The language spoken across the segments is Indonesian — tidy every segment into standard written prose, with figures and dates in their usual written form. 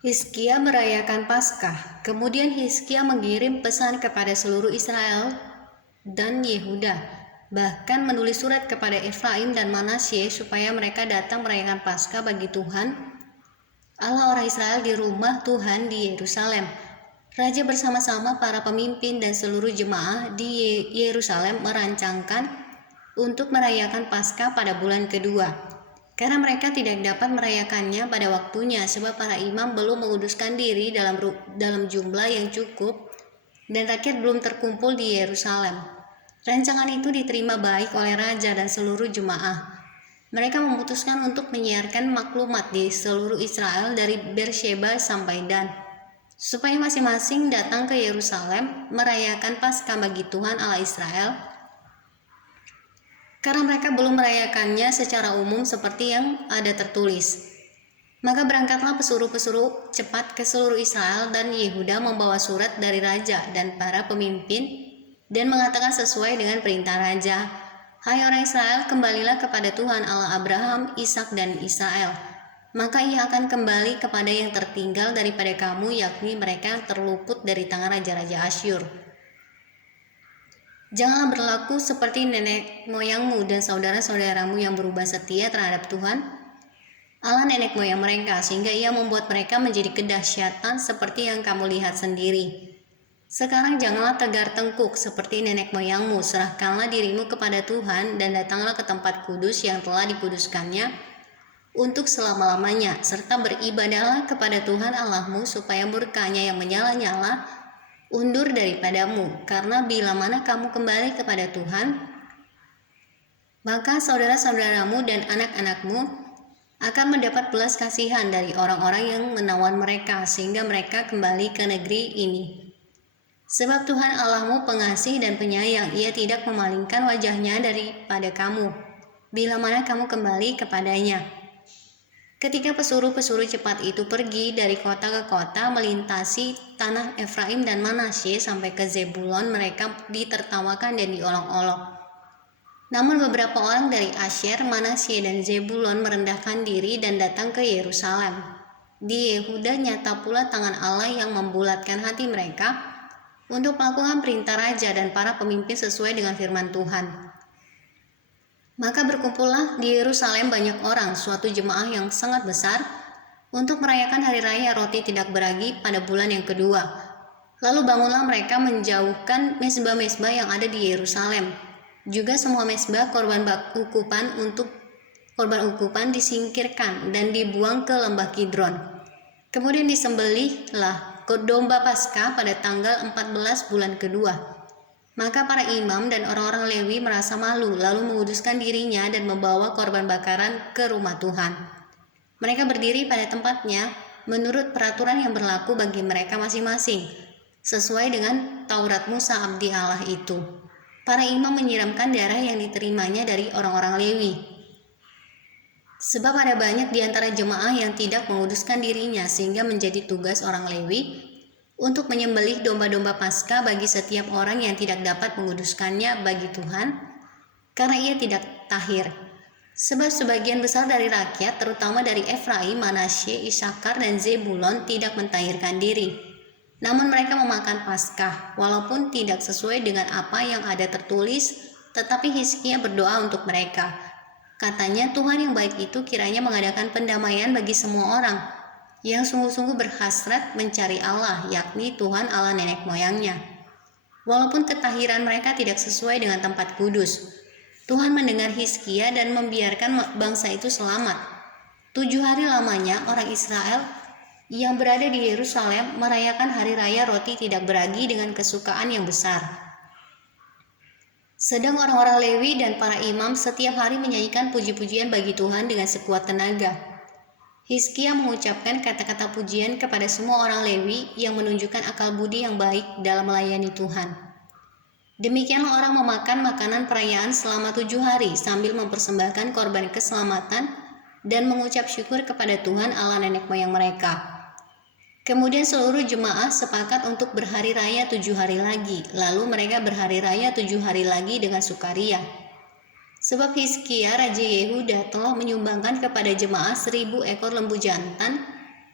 Hizkia merayakan Paskah. Kemudian Hizkia mengirim pesan kepada seluruh Israel dan Yehuda, bahkan menulis surat kepada Efraim dan Manasye supaya mereka datang merayakan Paskah bagi Tuhan Allah orang Israel di rumah Tuhan di Yerusalem. Raja bersama-sama para pemimpin dan seluruh jemaah di Yerusalem merancangkan untuk merayakan Paskah pada bulan kedua. Karena mereka tidak dapat merayakannya pada waktunya sebab para imam belum menguduskan diri dalam jumlah yang cukup dan rakyat belum terkumpul di Yerusalem. Rancangan itu diterima baik oleh raja dan seluruh jemaah. Mereka memutuskan untuk menyiarkan maklumat di seluruh Israel dari Beersheba sampai Dan, supaya masing-masing datang ke Yerusalem merayakan Paskah bagi Tuhan Allah Israel, karena mereka belum merayakannya secara umum seperti yang ada tertulis. Maka berangkatlah pesuruh-pesuruh cepat ke seluruh Israel dan Yehuda membawa surat dari raja dan para pemimpin dan mengatakan sesuai dengan perintah raja, "Hai orang Israel, kembalilah kepada Tuhan Allah Abraham, Ishak dan Israel. Maka ia akan kembali kepada yang tertinggal daripada kamu, yakni mereka yang terluput dari tangan raja-raja Asyur. Janganlah berlaku seperti nenek moyangmu dan saudara-saudaramu yang berubah setia terhadap Tuhan, Allah nenek moyang mereka, sehingga ia membuat mereka menjadi kedahsyatan seperti yang kamu lihat sendiri. Sekarang janganlah tegar tengkuk seperti nenek moyangmu, serahkanlah dirimu kepada Tuhan dan datanglah ke tempat kudus yang telah dikuduskannya untuk selama-lamanya, serta beribadahlah kepada Tuhan Allahmu supaya murkanya yang menyala-nyala undur daripadamu, karena bila mana kamu kembali kepada Tuhan, maka saudara-saudaramu dan anak-anakmu akan mendapat belas kasihan dari orang-orang yang menawan mereka, sehingga mereka kembali ke negeri ini. Sebab Tuhan Allahmu pengasih dan penyayang, ia tidak memalingkan wajahnya daripada kamu, bila mana kamu kembali kepadanya." Ketika pesuruh-pesuruh cepat itu pergi dari kota ke kota melintasi tanah Efraim dan Manasye sampai ke Zebulon, mereka ditertawakan dan diolok-olok. Namun beberapa orang dari Asyer, Manasye dan Zebulon merendahkan diri dan datang ke Yerusalem. Di Yehuda nyata pula tangan Allah yang membulatkan hati mereka untuk melakukan perintah raja dan para pemimpin sesuai dengan firman Tuhan. Maka berkumpullah di Yerusalem banyak orang, suatu jemaah yang sangat besar, untuk merayakan hari raya roti tidak beragi pada bulan yang kedua. Lalu bangunlah mereka menjauhkan mezbah-mezbah yang ada di Yerusalem. Juga semua mezbah korban ukupan disingkirkan dan dibuang ke lembah Kidron. Kemudian disembelihlah domba Paskah pada tanggal 14 bulan kedua. Maka para imam dan orang-orang Lewi merasa malu, lalu menguduskan dirinya dan membawa korban bakaran ke rumah Tuhan. Mereka berdiri pada tempatnya menurut peraturan yang berlaku bagi mereka masing-masing, sesuai dengan Taurat Musa abdi Allah itu. Para imam menyiramkan darah yang diterimanya dari orang-orang Lewi. Sebab ada banyak di antara jemaah yang tidak menguduskan dirinya, sehingga menjadi tugas orang Lewi untuk menyembelih domba-domba Paskah bagi setiap orang yang tidak dapat menguduskannya bagi Tuhan, karena ia tidak tahir. Sebab sebagian besar dari rakyat, terutama dari Efraim, Manasye, Isakar, dan Zebulon tidak mentahirkan diri. Namun mereka memakan Paskah, walaupun tidak sesuai dengan apa yang ada tertulis, tetapi Hizkia berdoa untuk mereka. Katanya, Tuhan yang baik itu kiranya mengadakan pendamaian bagi semua orang yang sungguh-sungguh berhasrat mencari Allah, yakni Tuhan Allah nenek moyangnya. Walaupun ketahiran mereka tidak sesuai dengan tempat kudus, Tuhan mendengar Hizkia dan membiarkan bangsa itu selamat. 7 hari lamanya orang Israel yang berada di Yerusalem merayakan hari raya roti tidak beragi dengan kesukaan yang besar. Sedang orang-orang Lewi dan para imam setiap hari menyanyikan puji-pujian bagi Tuhan dengan sekuat tenaga. Hizkia mengucapkan kata-kata pujian kepada semua orang Lewi yang menunjukkan akal budi yang baik dalam melayani Tuhan. Demikianlah orang memakan makanan perayaan selama 7 hari sambil mempersembahkan korban keselamatan dan mengucap syukur kepada Tuhan Allah nenek moyang mereka. Kemudian seluruh jemaah sepakat untuk berhari raya 7 hari lagi, lalu mereka berhari raya 7 hari lagi dengan sukaria. Sebab Hizkia Raja Yehuda telah menyumbangkan kepada jemaah 1000 ekor lembu jantan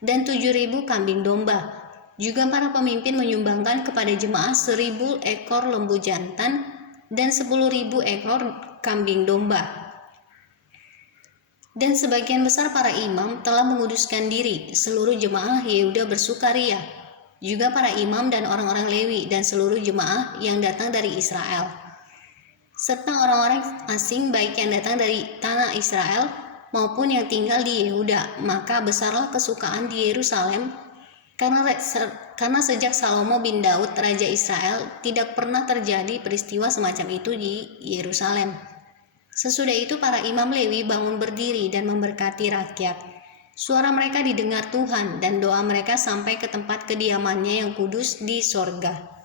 dan 7.000 kambing domba. Juga para pemimpin menyumbangkan kepada jemaah 1.000 ekor lembu jantan dan 10.000 ekor kambing domba. Dan sebagian besar para imam telah menguduskan diri. Seluruh jemaah Yehuda bersukaria, juga para imam dan orang-orang Lewi dan seluruh jemaah yang datang dari Israel, serta orang-orang asing baik yang datang dari tanah Israel maupun yang tinggal di Yehuda. Maka besarlah kesukaan di Yerusalem, karena sejak Salomo bin Daud raja Israel tidak pernah terjadi peristiwa semacam itu di Yerusalem. Sesudah itu para imam Lewi bangun berdiri dan memberkati rakyat. Suara mereka didengar Tuhan dan doa mereka sampai ke tempat kediamannya yang kudus di sorga.